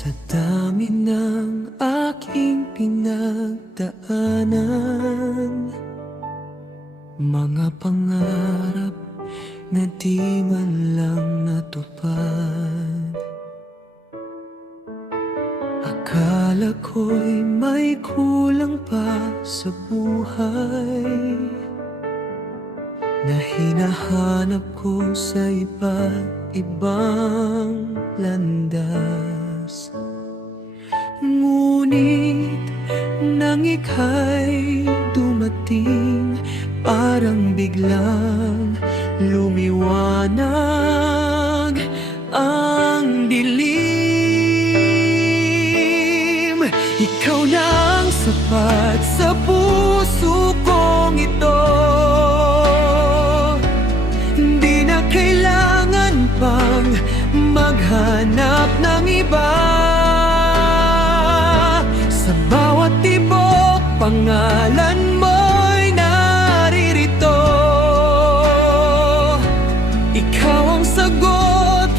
Sa dami ng aking pinagdaanan, mga pangarap na di man lang natupad. Akala ko'y may kulang pa sa buhay na hinahanap ko sa iba't ibang landas. Ngunit nang ika'y dumating, parang biglang lumiwanag ang dilim. Ikaw na ang sapat sa puso kong ito. Hindi na kailangan pang maghanap ng iba. Sa bawat tibok, pangalan mo'y naririto. Ikaw ang sagot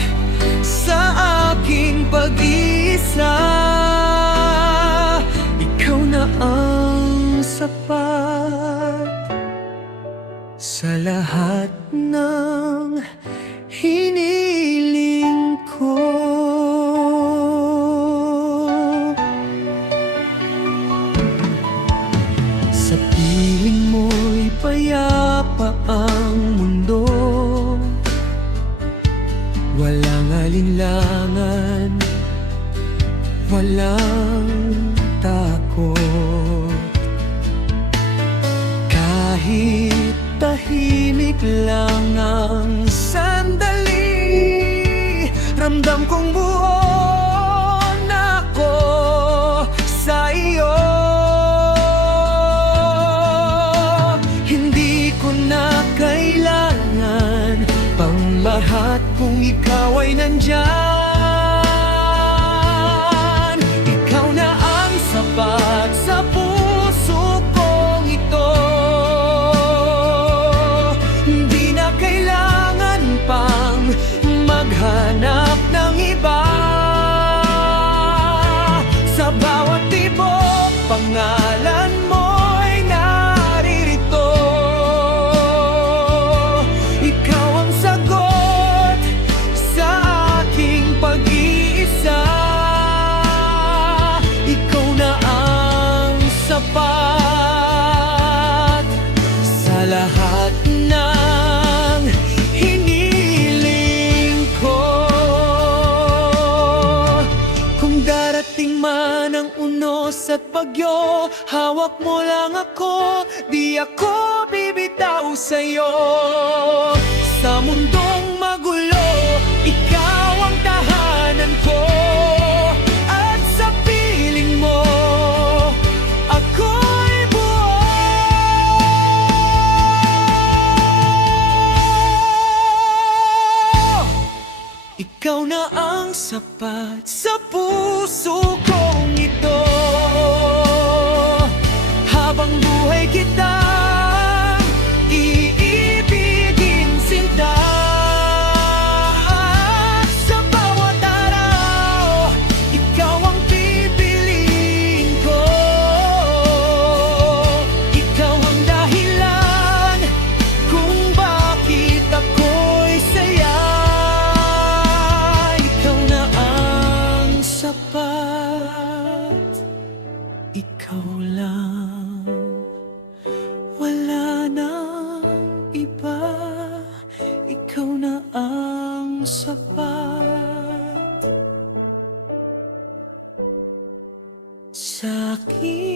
sa aking pag-iisa. Ikaw na ang sapat sa lahat ng hiniling ko. Sa piling mo'y payapa ang mundo. Walang alinlangan, walang takot. Kahit tahimik lang ang sandali, ramdam kong buo na ako sa iyo. Hindi ko na kailangan pang lahat kung ikaw ay nandyan. Ikaw na ang sapat sa puso kong ito. Hindi na kailangan pang maghanap ng iba. Sa bawat tibok, pangalan mo'y naririto. Ikaw ang sagot sa aking pag-iisa. Ikaw na ang sapat sa lahat ng hiniling ko. Kung darating man ang unos at bagyo, hawak mo lang ako, di ako bibitaw sa'yo. Sa mundong magulo, ikaw ang tahanan ko. At sa piling mo, ako'y buo. Ikaw na ang sapat sa puso kong ito. Habang buhay kitang iibigin sinta. Sa bawat araw, ikaw ang pipiliin ko. Ikaw ang dahilan kung bakit ako'y saya. Ikaw na ang sapat, ikaw lang, wala nang iba. Ikaw na ang sapat sa akin.